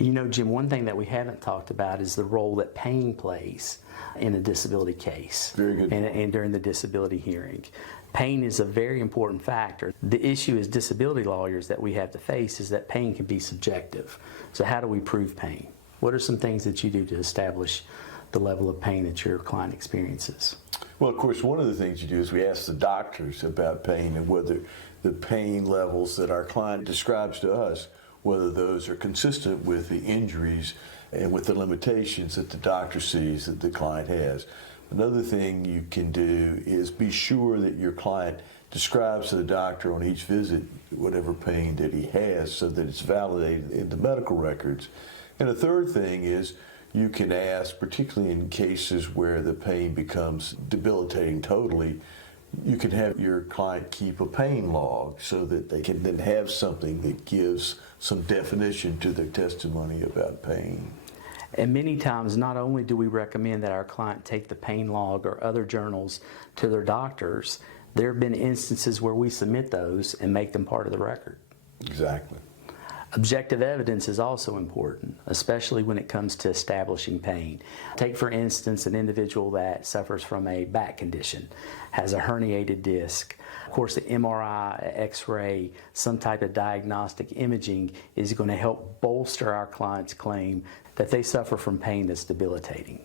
You know, Jim, one thing that we haven't talked about is the role that pain plays in a disability case. Very good. And during the disability hearing. Pain is a very important factor. The issue as disability lawyers that we have to face is that pain can be subjective. So how do we prove pain? What are some things that you do to establish the level of pain that your client experiences? Well, of course, one of the things you do is we ask the doctors about pain and whether the pain levels that our client describes to us, whether those are consistent with the injuries and with the limitations that the doctor sees that the client has. Another thing you can do is be sure that your client describes to the doctor on each visit whatever pain that he has so that it's validated in the medical records. And a third thing is you can ask, particularly in cases where the pain becomes debilitating totally, you can have your client keep a pain log so that they can then have something that gives some definition to their testimony about pain. And many times, not only do we recommend that our client take the pain log or other journals to their doctors, there have been instances where we submit those and make them part of the record. Exactly. Objective evidence is also important, especially when it comes to establishing pain. Take, for instance, an individual that suffers from a back condition, has a herniated disc. Of course, the MRI, X-ray, some type of diagnostic imaging is going to help bolster our client's claim that they suffer from pain that's debilitating.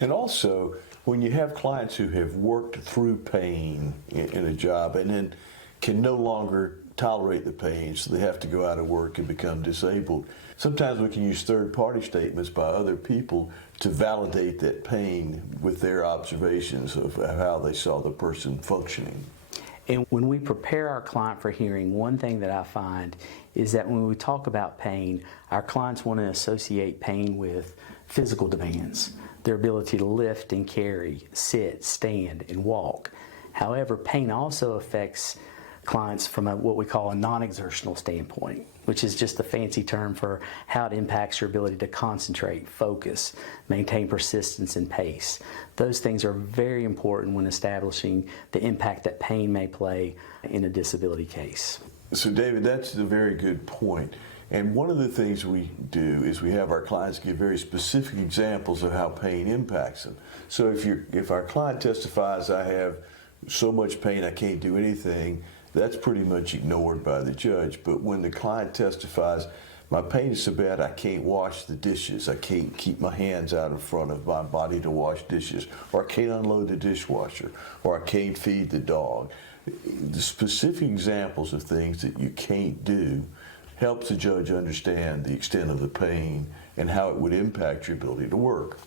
And also, when you have clients who have worked through pain in a job and then can no longer tolerate the pain, so they have to go out of work and become disabled. Sometimes we can use third-party statements by other people to validate that pain with their observations of how they saw the person functioning. And when we prepare our client for hearing, one thing that I find is that when we talk about pain, our clients want to associate pain with physical demands, their ability to lift and carry, sit, stand, and walk. However, pain also affects clients from what we call a non-exertional standpoint, which is just a fancy term for how it impacts your ability to concentrate, focus, maintain persistence and pace. Those things are very important when establishing the impact that pain may play in a disability case. So David, that's a very good point. And one of the things we do is we have our clients give very specific examples of how pain impacts them. So if our client testifies, I have so much pain I can't do anything, that's pretty much ignored by the judge. But when the client testifies, my pain is so bad I can't wash the dishes, I can't keep my hands out in front of my body to wash dishes, or I can't unload the dishwasher, or I can't feed the dog. The specific examples of things that you can't do helps the judge understand the extent of the pain and how it would impact your ability to work.